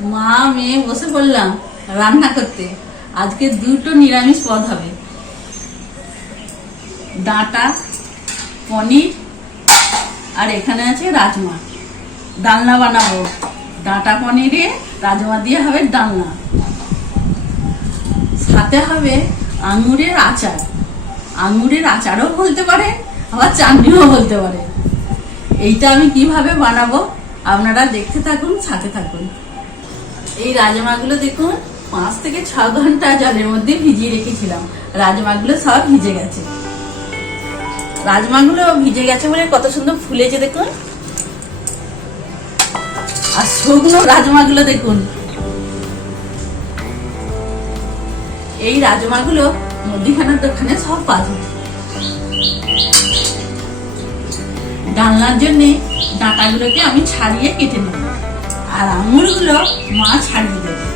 মা, মেয়ে, বসে পড়লাম রান্না করতে। আজকে দুটো নিরামিষ পদ হবে। ডাঁটা, পনির, আর এখানে আছে রাজমা। ডালনা বানাবো। ডাঁটা, পনিরে রাজমা দিয়ে হবে ডালনা। সাথে হবে আঙুরের আচার। আঙুরের আচারও বলতে পারে, আবার চাটনিও বলতে পারে। এইটা আমি কীভাবে বানাবো, আপনারা দেখতে থাকুন, সাথে থাকুন। এই রাজমাগুলো দেখুন, পাঁচ থেকে ছ ঘণ্টা জলের মধ্যে ভিজিয়ে রেখেছিলাম। রাজমাগুলো সব ভিজে গেছে। রাজমাগুলো ভিজে গেছে বলে কত সুন্দর ফুলেছে দেখুন। আর শুকনো রাজমাগুলো দেখুন। এই রাজমাগুলো মুদিখানার দোকানে সব পাওয়া ডালনার জন্য ডাঁটাগুলোকে আমি ছাড়িয়ে কেটে নেব। আর আঙুরগুলো মা ছাড়িয়ে দেবে।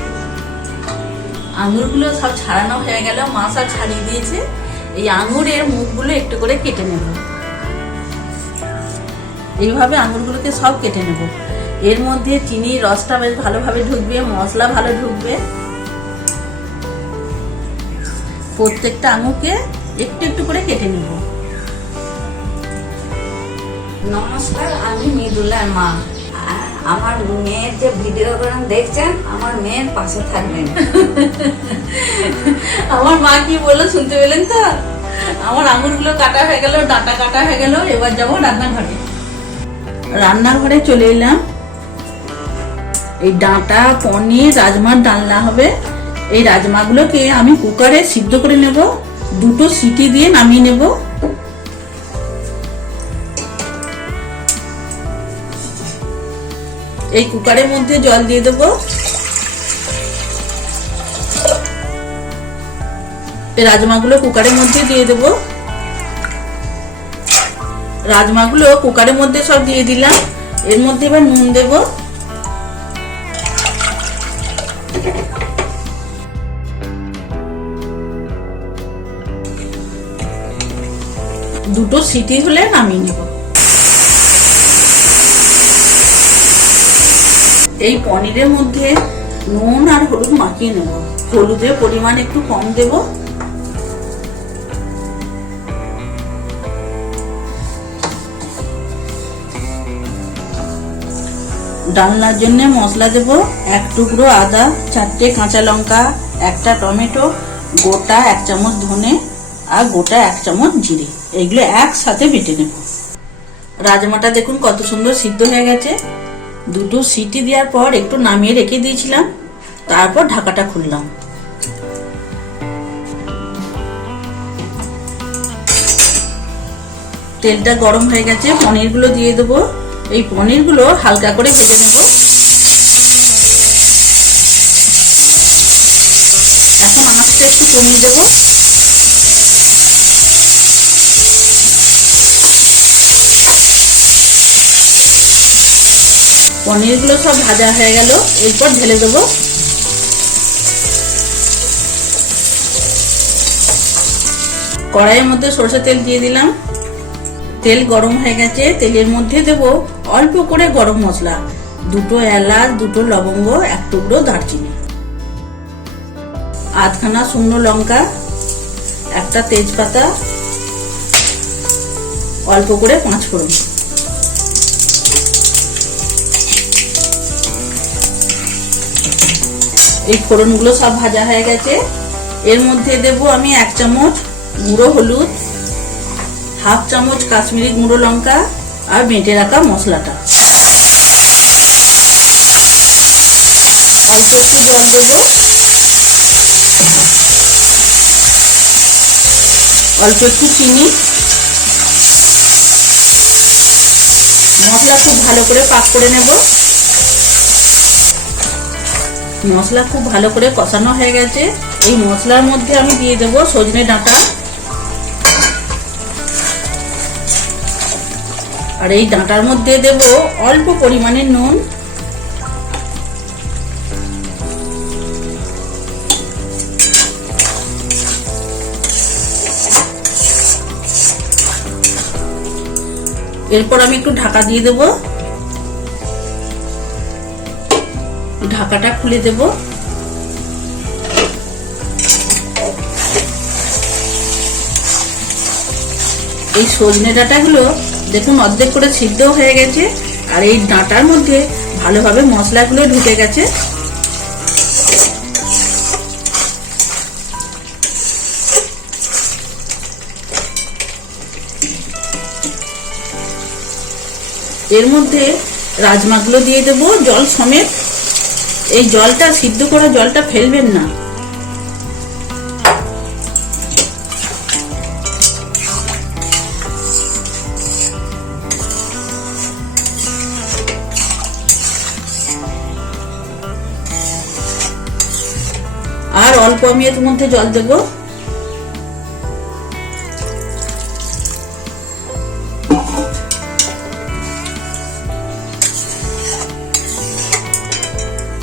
আঙুরগুলো সব ছাড়ানো হয়ে গেল, মা সব ছাড়িয়ে দিয়েছে। এই আঙুরের মুখগুলো একটু করে কেটে নেব। এইভাবে আঙুরগুলোকে সব কেটে নেব। এর মধ্যে চিনির রসটা বেশ ভালোভাবে ঢুকবে, মশলা ভালো ঢুকবে। প্রত্যেকটা আঙুরকে একটু একটু করে কেটে নেব। নমস্কার, আমি মৃদুলার মা। আমার মেয়ের যে ভিডিওগুলো দেখছেন, আমার মেয়ের পাশে থাকবেন। আমার মা কি বলল শুনতে পেলেন তো? আমার আঙুরগুলো কাটা হয়ে গেল, ডাটা কাটা হয়ে গেল, এবার যাব রান্নাঘরে। রান্নাঘরে চলে এলাম। এই ডাঁটা, পনির, রাজমার ডালনা হবে। এই রাজমাগুলোকে আমি কুকারে সিদ্ধ করে নেব। দুটো সিটি দিয়ে নামিয়ে নেব। এই কুকারের মধ্যে জল দিয়ে দেবো। রাজমাগুলো কুকারের মধ্যে দিয়ে দেব। রাজমাগুলো কুকারের মধ্যে সব দিয়ে দিলাম। এর মধ্যে এবার নুন দেব। দুটো সিটি হলে নামিয়ে নেব। এই পনিরের মধ্যে নুন আর হলুদ মাখিয়ে নেব। হলুদের পরিমাণ একটু কম দেব। ডালনার জন্য মশলা দেব। এক টুকরো আদা, চারটে কাঁচা লঙ্কা, একটা টমেটো, গোটা এক চামচ ধনে আর গোটা এক চামচ জিরে। এগুলো একসাথে বেটে নেব। রাজমাটা দেখুন কত সুন্দর সিদ্ধ হয়ে গেছে। দুটো সিটি দেওয়ার পর একটু নামিয়ে রেখে দিয়েছিলাম। তারপর ঢাকাটা খুললাম। তেলটা গরম হয়ে গেছে, পনিরগুলো দিয়ে দেবো। এই পনিরগুলো হালকা করে ভেজে নেব। এখন আঁচটা একটু কমিয়ে দেবো। পনিরগুলো সব ভাজা হয়ে গেল। এরপর ঢেলে দেবো। কড়াইয়ের মধ্যে সরষে তেল দিয়ে দিলাম। তেল গরম হয়ে গেছে। তেলের মধ্যে দেব অল্প করে গরম মশলা। দুটো এলাচ, দুটো লবঙ্গ, এক টুকরো দারচিনি। আধখানা শুকনো লঙ্কা, একটা তেজপাতা, অল্প করে পাঁচ ফোড়ন এই ফোড়নগুলো সব ভাজা হয়ে গেছে। এর মধ্যে দেব আমি এক চামচ গুঁড়ো হলুদ, হাফ চামচ কাশ্মীরি গুঁড়ো লঙ্কা আর বেটে রাখা মশলাটা। অল্প একটু জল দেব। অল্প একটু চিনি। মশলা খুব ভালো করে পাক করে নেব। মশলা খুব ভালো করে কষানো হয়ে গেছে। এই মশলার মধ্যে আমি দিয়ে দেবো সজনে ডাঁটা। আর এই ডাঁটার মধ্যে দেব অল্প পরিমাণে নুন। এরপর আমি একটু ঢাকা দিয়ে দেব। ঢাকাটা খুলে দেব। এই সজনে ডাঁটাগুলো দেখুন অর্ধেক করে সিদ্ধ হয়ে গেছে, আর এই ডাঁটার মধ্যে ভালোভাবে মশলাগুলো ঢুকে গেছে। এর মধ্যে রাজমাগুলো দিয়ে দেব, জল সমেত। এই জলটা সিদ্ধ করা জলটা ফেলবেন না। আর অল্প আমি এর মধ্যে জল দেবো।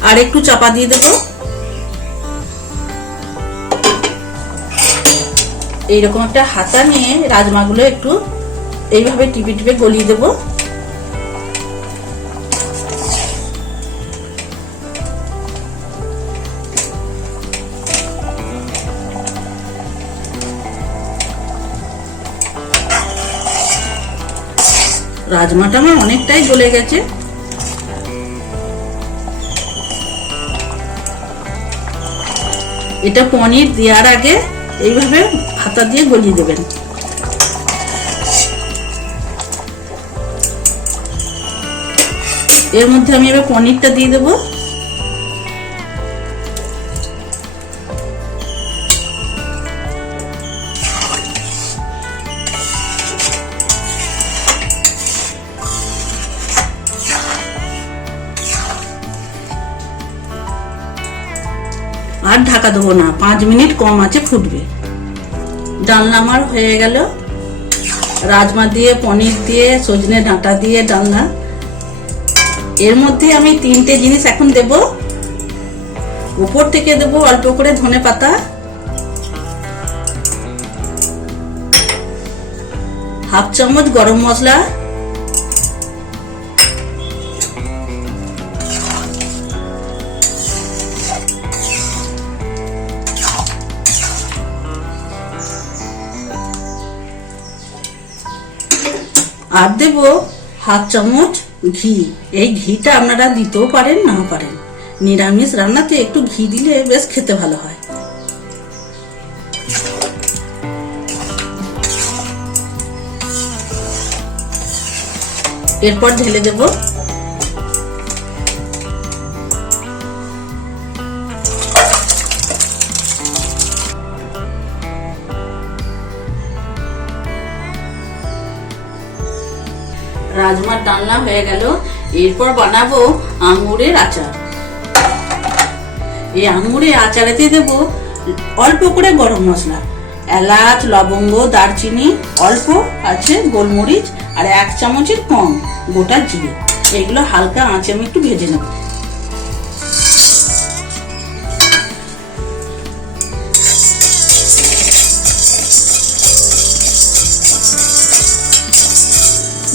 আর একটু চাপা দিয়ে দেব। এইরকম একটা হাতা নিয়ে রাজমাগুলো একটু এইভাবে টিপে টিপে গলিয়ে দেব। রাজমাটা আমার অনেকটাই গলে গেছে। এটা পনির দেওয়ার আগে এইভাবে হাতা দিয়ে গলিয়ে দেবেন। এর মধ্যে আমি এবার পনিরটা দিয়ে দেবো। আর ঢাকা দেবো না। পাঁচ মিনিট কম আছে, ফুটবে। ডালনা আমার হয়ে গেল। রাজমা দিয়ে, পনির দিয়ে, সজনে ডাঁটা দিয়ে, ডালনা। এর মধ্যে আমি তিনটে জিনিস এখন দেব। উপর থেকে দেব অল্প করে ধনে পাতা। হাফ চামচ গরম মশলা। আর দেব, হাফ চামচ ঘি। এই ঘিটা আপনারা দিতেও পারেন, নাও পারেন। নিরামিষ রান্নাতে একটু ঘি দিলে বেশ খেতে ভালো হয়। এরপর ঢেলে দেব রাজমার ডালনা হয়ে গেল। এরপর বানাবো আঙুরের আচার। এই আঙুরের আচারেতে দেব অল্প করে গরম মশলা। এলাচ, লবঙ্গ, দারচিনি, অল্প আছে গোলমরিচ আর এক চামচের কম গোটা জিরে। এগুলো হালকা আঁচে আমি একটু ভেজে নেব।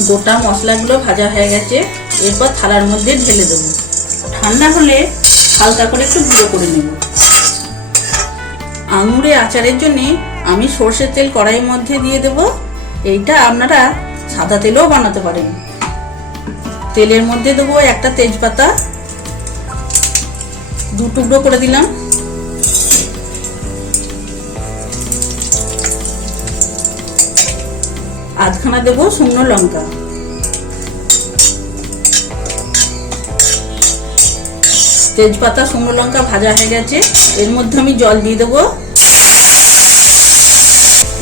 গোটা মশলাগুলো ভাজা হয়ে গেছে, এরপর থালার মধ্যে ঢেলে দেবো। ঠান্ডা হলে হালকা করে একটু গুঁড়ো করে নেব। আঙুরে আচারের জন্য আমি সর্ষের তেল কড়াইয়ের মধ্যে দিয়ে দেব। এইটা আপনারা সাদা তেলেও বানাতে পারেন। তেলের মধ্যে দেবো একটা তেজপাতা। দু টুকরো করে দিলাম। আধখানা দেবো শুকনো লঙ্কা। তেজপাতা, শুকনো লঙ্কা ভাজা হয়ে গেছে। এর মধ্যে আমি জল দিয়ে দেবো।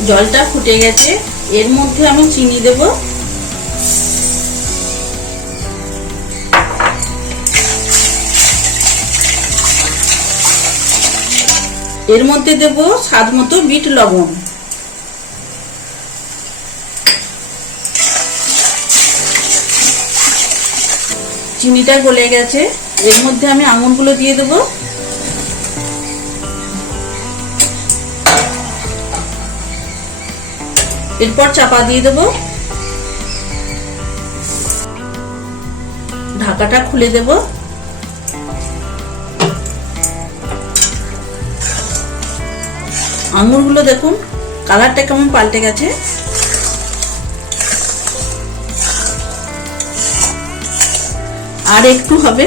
জলটা ফুটে গেছে। এর মধ্যে আমি চিনি দেব। এর মধ্যে দেব স্বাদ মতো বিট লবণ। চিনিটা গলে গেছে। এর মধ্যে আমি আমনগুলো দিয়ে দেবো। এরপর চাপা দিয়ে দেবো। ঢাকাটা খুলে দেব। আঙুরগুলো দেখুন, কালারটা কেমন পাল্টে গেছে। আর একটু হবে।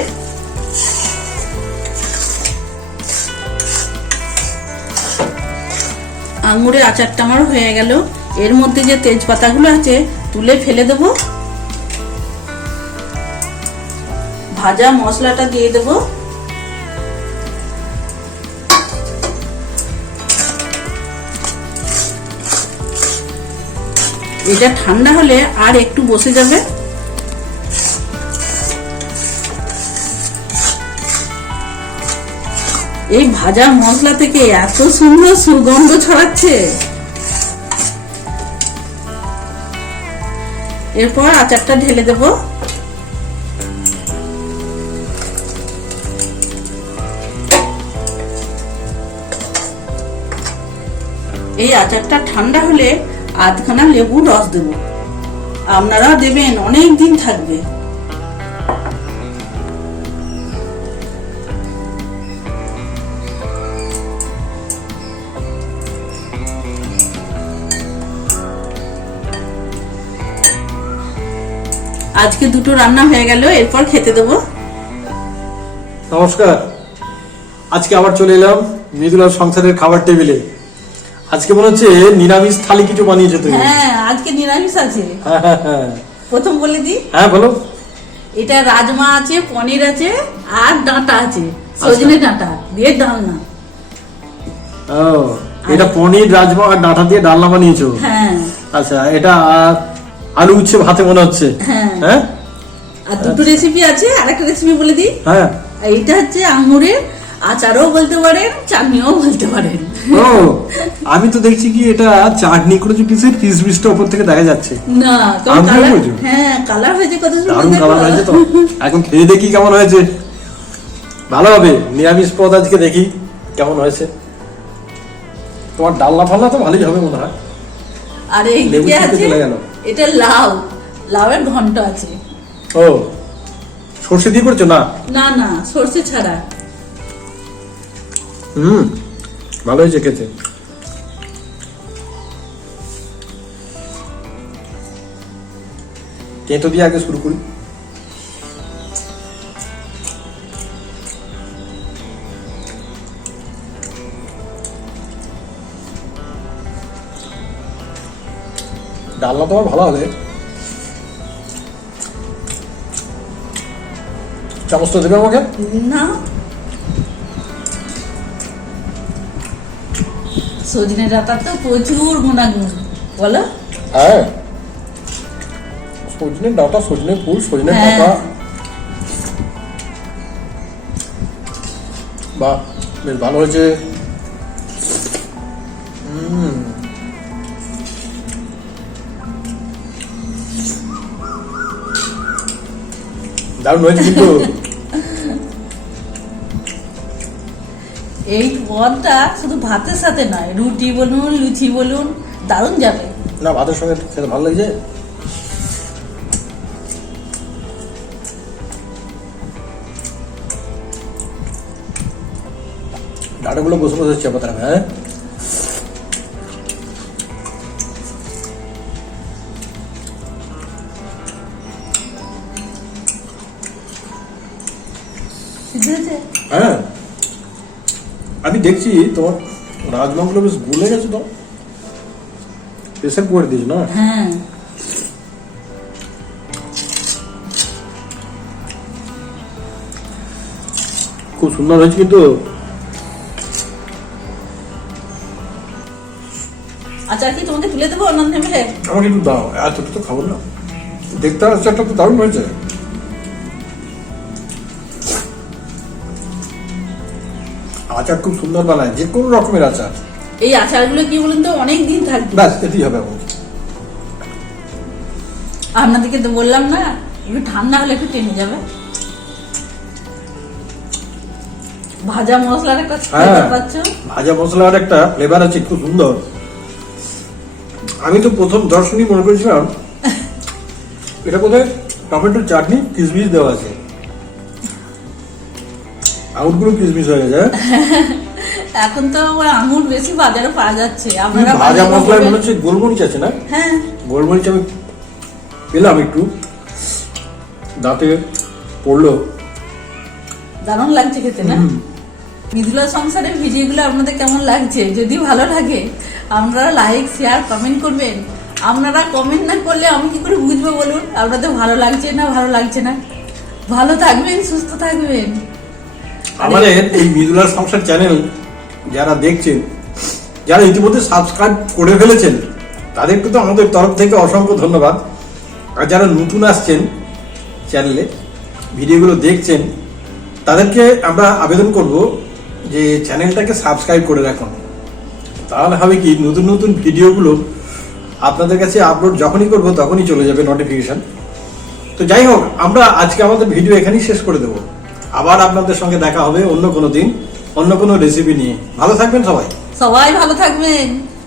আঙুরের আচারটা আমার হয়ে গেল। এর মধ্যে যে তেজপাতাগুলো আছে, তুলে ফেলে দেব। ভাজা মশলাটা দিয়ে দেব। এটা ঠান্ডা হলে আর একটু বসে যাবে। এই ভাজা মশলা থেকে এত সুন্দর সুগন্ধ ছড়াচ্ছে। এরপর আচারটা ঢেলে দেব। এই আচারটা ঠান্ডা হলে আধখানা লেবুর রস দেব। আপনারা দেবেন, অনেক দিন থাকবে। আজকে দুটো রান্না হয়ে গেল এরপর খেতে দেবো। নমস্কার। আজকে আবার চলে এলাম মৃদুলার সংসারের খাবার টেবিলে। আজকে মনে হচ্ছে নিরামিষ থালি কিছু বানিয়েছো তুমি। হ্যাঁ আজকে নিরামিষ আছে। হ্যাঁ হ্যাঁ হ্যাঁ। প্রথম বলে দি হ্যাঁ বলো। এটা রাজমা আছে পনির আছে আর ডাঁটা আছে। সজনে ডাঁটা দিয়ে ডালনা। ও এটা পনির রাজমা আর ডাঁটা দিয়ে ডালনা বানিয়েছো? হ্যাঁ। আচ্ছা এটা আর আলু উচ্ছে ভাতে মনে হচ্ছে। হ্যাঁ। হ্যাঁ? আর দুটো রেসিপি আছে আর একটা রেসিপি বলে দিই। হ্যাঁ। এইটা হচ্ছে আঙুরের আচারও বলতে পারেন চাটনিও বলতে পারেন। ও আমি তো দেখছি কি এটা চাটনি করেছ কিসের পিস পিসটা উপর থেকে দেখা যাচ্ছে। না হ্যাঁ কালার হয়েছে কত সুন্দর কালার হয়েছে তো। এখন খেয়ে দেখি কেমন হয়েছে। ভালো হবে নিরামিষ পদ আজকে দেখি কেমন হয়েছে। তোমার ডালনা ফালনা তো ভালোই হবে মনে হয়। আর লেবু চলে গেল। এটা লাউ। লাউয়ের ঘন্ট আছে। ও সর্ষে দিয়ে করছ? না? না না সর্ষে ছাড়া। হুম ভালো হয়েছে খেতে। কেটো দিয়ে আগে শুরু করি। ডালনা তোমার ভালো হবে। চামচটা দেবে আমাকে? না। সজনে ডাটা তো প্রচুর গুণাগুণ। বলো। হ্যাঁ। সজনে ডাটা সজনে ফুল সজনে হ্যাঁ। ডাটা বাহ বেশ ভালো হয়েছে। উম। দারুণ হয়েছে কিন্তু। এই পদটা শুধু ভাতের সাথে নয় রুটি বলুন লুচি বলুন দারুণ যাবে। না ভাতের সঙ্গে খেতে ভালো লাগছে? ডাটাগুলো বসে বসে চেপে থাকবে হ্যাঁ? দেখছি তোমার রাজমাগুলো বেশ গলে গেছে তো? প্রেসার করে দিয়েছ না? হ্যাঁ। খুব সুন্দর হয়েছে কিন্তু। আচার কি তোমাকে তুলে দেবো অন্য টেবিলে আমাকে একটু দাও এতটা তো খাব না। দেখতে আচারটা তো দারুণ হয়েছে। আচার খুব সুন্দর বানায় যে কোনো রকমের আচার। এই আচারগুলো কি বলুন তো? অনেক দিন থাকবে। ব্যাস এতেই হবে আপনাদেরকে তো বললাম না একটু ঠান্ডা হলে একটু টেনে যাবে। ভাজা মশলার একটা হ্যাঁ পাচ্ছ? ভাজা মশলার একটা ফ্লেভার আছে খুব সুন্দর। আমি তো প্রথম দর্শনই মনে করেছিলাম এটা কোথায় টমেটোর চাটনি কিসমিস দেওয়া আছে। আউটগুলো কিসমিস হয়ে গেছে? এখন তো আঙুর বেশি বাজারে পাওয়া যাচ্ছে আপনারা ভাজা মশলায় মনে হচ্ছে গোলমরিচ আছে না? হ্যাঁ। গোলমরিচ আমি পেলাম একটু। দাঁতে পড়ল। দারুণ লাগছে খেতে না। মৃদুলা সংসারের ভিডিওগুলো আপনাদের কেমন লাগছে? যদি ভালো লাগে আপনারা লাইক শেয়ার কমেন্ট করবেন। আপনারা কমেন্ট না করলে আমি কি করে বুঝব বলুন? আপনাদের ভালো লাগছে না ভালো লাগছে না। ভালো থাকবেন সুস্থ থাকবেন। আমাদের এই মৃদুলার সংসার চ্যানেল যারা দেখছেন, যারা ইতিমধ্যে সাবস্ক্রাইব করে ফেলেছেন, তাদেরকে তো আমাদের তরফ থেকে অসংখ্য ধন্যবাদ। আর যারা নতুন আসছেন চ্যানেলে ভিডিওগুলো দেখছেন, তাদেরকে আমরা আবেদন করব যে চ্যানেলটাকে সাবস্ক্রাইব করে রাখুন। তাহলে হবে কি, নতুন নতুন ভিডিওগুলো আপনাদের কাছে আপলোড যখনই করব তখনই চলে যাবে নোটিফিকেশন তো যাই হোক, আমরা আজকে আমাদের ভিডিও এখানেই শেষ করে দেবো। আবার আপনাদের সঙ্গে দেখা হবে অন্য কোনো দিন, অন্য কোনো রেসিপি নিয়ে। ভালো থাকবেন সবাই। সবাই ভালো থাকবেন।